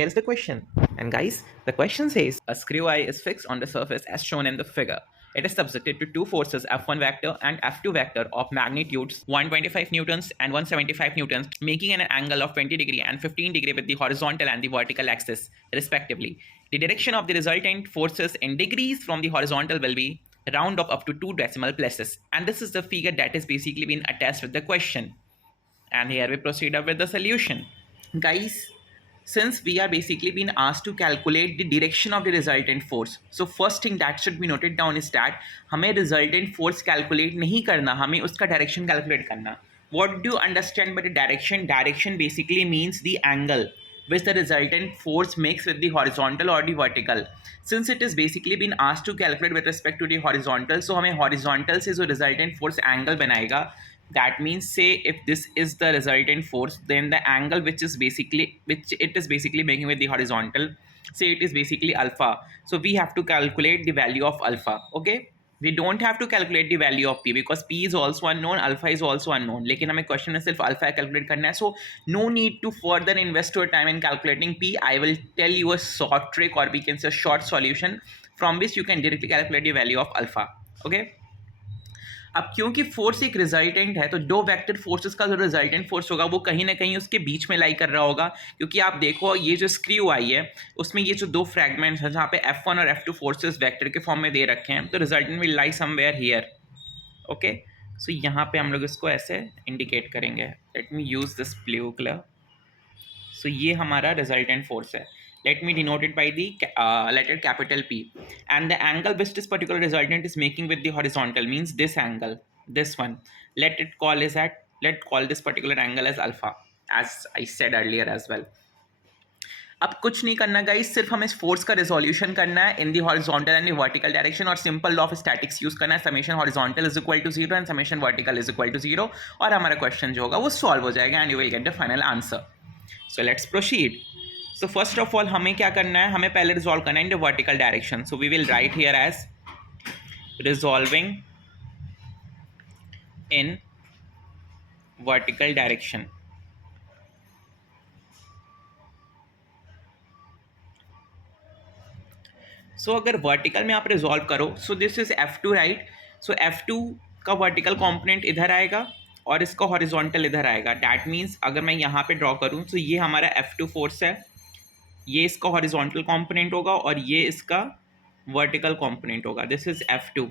here is the question. And guys, the question says a screw eye is fixed on the surface as shown in the figure. It is subjected to two forces F1 vector and F2 vector of magnitudes 125 newtons and 175 newtons, making an angle of 20 degree and 15 degree with the horizontal and the vertical axis respectively. The direction of the resultant forces in degrees from the horizontal will be round up to 2 decimal places. And this is the figure that is basically been attached with the question. And here we proceed up with the solution. Guys, since we are basically being asked to calculate the direction of the resultant force, so first thing that should be noted down is that हमें resultant force calculate नहीं करना, हमें उसका direction calculate करना. What do you understand by the direction? Direction basically means the angle which the resultant force makes with the horizontal or the vertical. Since it is basically been asked to calculate with respect to the horizontal, so हमें horizontal से जो resultant force angle बनाएगा, that means say if this is the resultant force, then the angle which it is basically making with the horizontal, say it is basically alpha, so we have to calculate the value of alpha. Okay, we don't have to calculate the value of p because p is also unknown, alpha is also unknown, लेकिन हमें question में सिर्फ alpha calculate करना है. So no need to further invest your time in calculating p. I will tell you a short trick, or we can say short solution, from which you can directly calculate the value of alpha. Okay, अब क्योंकि force एक resultant है, तो दो vector forces का जो resultant force होगा वो कहीं ना कहीं उसके बीच में लाई कर रहा होगा, क्योंकि आप देखो ये जो स्क्रू आई है उसमें ये जो दो फ्रैगमेंट्स हैं जहाँ पे F1 और F2 फोर्सेस वेक्टर के फॉर्म में दे रखे हैं, तो resultant will lie somewhere here. Okay, so यहाँ पे हम लोग इसको ऐसे इंडिकेट करेंगे. Let me use this blue colour. सो ये हमारा रिजल्टेंट फोर्स है. Let me denote it by the letter capital P, and the angle which this particular resultant is making with the horizontal means this angle, this one. Let call this particular angle as alpha, as I said earlier as well. अब कुछ नहीं करना guys, सिर्फ हमें इस force का resolution करना है in the horizontal and the vertical direction, और simple law of statics use करना है. Summation horizontal is equal to 0 and summation vertical is equal to 0, और हमारा क्वेश्चन जो होगा वो सॉल्व हो जाएगा and you will get the final answer. So let's proceed. So first of all हमें क्या करना है, हमें पहले रिजॉल्व करना है in the vertical direction. So we will write here as resolving in vertical direction. So अगर वर्टिकल में आप रिजॉल्व करो, so this is F2 right. So F2 का वर्टिकल कॉम्पोनेंट इधर आएगा और इसका हॉरिजॉन्टल इधर आएगा. डैट मीन्स अगर मैं यहाँ पे ड्रॉ करूँ तो ये हमारा F2 फोर्स है, ये इसका हॉरिजॉन्टल कंपोनेंट होगा और ये इसका वर्टिकल कंपोनेंट होगा. This is F2.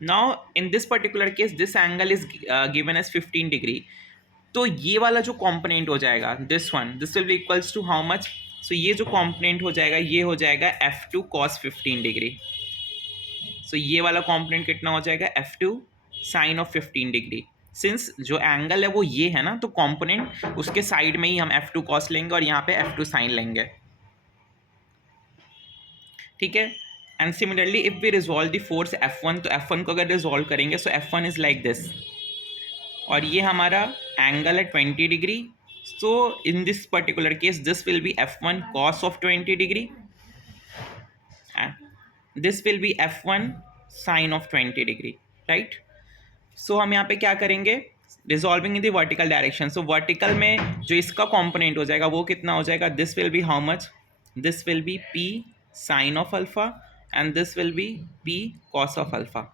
Now in this particular case this angle is given as 15 degree. तो ये वाला जो कंपोनेंट हो जाएगा this one, this will be equals to how much. So ये जो कंपोनेंट हो जाएगा ये हो जाएगा F2 cos 15 डिग्री. सो ये वाला कंपोनेंट कितना हो जाएगा, F2 sin of 15 degree. Since जो एंगल है वो ये है ना, तो कंपोनेंट उसके साइड में ही हम F2 cos लेंगे और यहाँ पे F2 sin लेंगे. ठीक है. And similarly if we resolve the force F1, तो F1 को अगर रिजॉल्व करेंगे सो F1 इज लाइक दिस, और ये हमारा एंगल है 20 degree. So in this particular case this will be F1 cos of 20 degree, this will be F1 sin of 20 degree, right. So हम यहाँ पे क्या करेंगे, resolving in the vertical direction. So vertical में जो इसका कंपोनेंट हो जाएगा वो कितना हो जाएगा, this will be how much, this will be P sine of alpha and this will be P cos of alpha.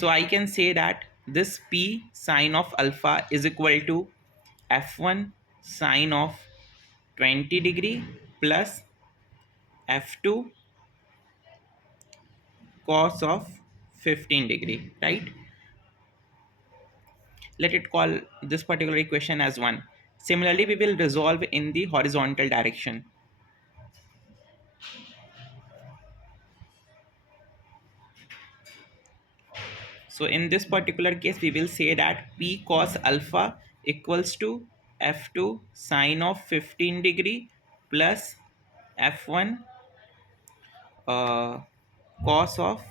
So I can say that this P sine of alpha is equal to F1 sine of 20 degree plus F2 cos of 15 degree, right. Let it call this particular equation as 1. Similarly, we will resolve in the horizontal direction. So in this particular case, we will say that P cos alpha equals to F2 sin of 15 degree plus F1 cos of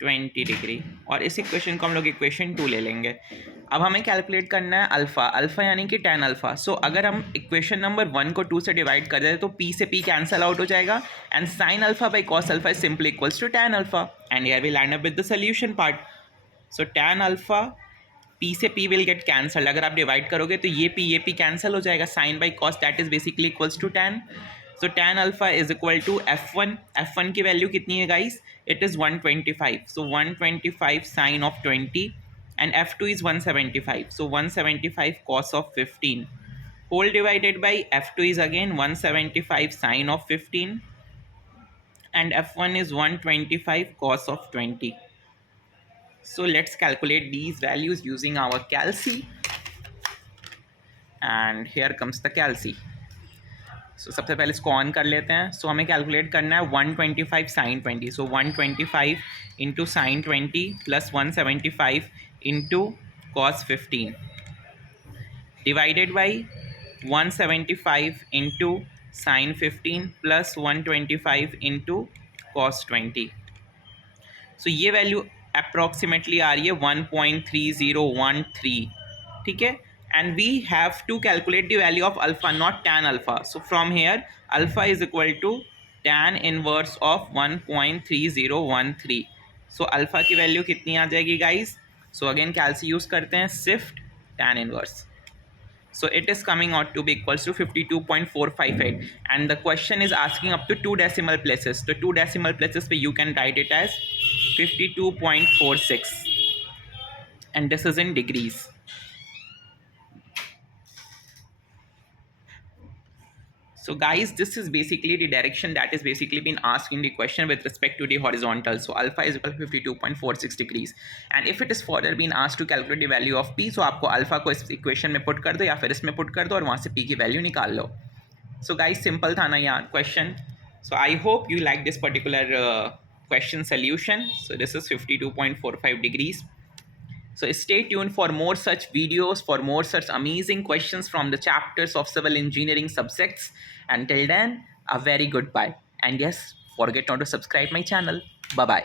20 degree, और इस equation को हम लोग equation 2 ले लेंगे. अब हमें calculate करना है अल्फ़ा, अल्फ़ा यानी कि tan अल्फ़ा. सो अगर हम इक्वेशन नंबर 1 को 2 से डिवाइड कर दें तो p से p कैंसल आउट हो जाएगा and sin alpha by cos alpha is simply equals to tan alpha. And here we land up with the solution part. So tan alpha P से P will get cancelled. अगर आप divide करोगे तो ये P cancel हो जाएगा. Sine by cos that is basically equals to tan. So tan alpha is equal to F1 की value कितनी है guys? It is 125. So 125 sine of 20 and F2 is 175. So 175 cos of 15 whole divided by F2 is again 175 sine of 15 and F1 is 125 cos of 20. So let's calculate these values using our calci, and here comes the calci. So सबसे पहले इसको on कर लेते हैं. So हमें calculate करना है 125 sine 20. So 125 into sine 20 plus 175 into cos 15 divided by 175 into sine 15 plus 125 into cos 20. So ये वैल्यू अप्रॉक्सीमेटली आ रही है 1.3013. ठीक है. And we have to calculate the value of alpha, not tan alpha. So from here alpha is equal to tan inverse of 1.3013. So alpha की value कितनी आ जाएगी guys? So again calci use करते हैं, shift tan inverse. So it is coming out to be equals to 52.458, and the question is asking up to 2 decimal places. So 2 decimal places पे you can write it as 52.46, and this is in degrees. So guys, this is basically the direction that is basically been asked in the question with respect to the horizontal. So alpha is equal to 52.46 degrees, and if it is further been asked to calculate the value of p, so आपको alpha को इस equation में put कर दो या फिर इसमें put कर दो और वहाँ से p की value निकाल लो. So guys, simple था ना यार question. So I hope you like this particular question solution. So this is 52.45 degrees. So stay tuned for more such videos, for more such amazing questions from the chapters of civil engineering subjects. Until then, a very goodbye. And yes, forget not to subscribe my channel. Bye bye.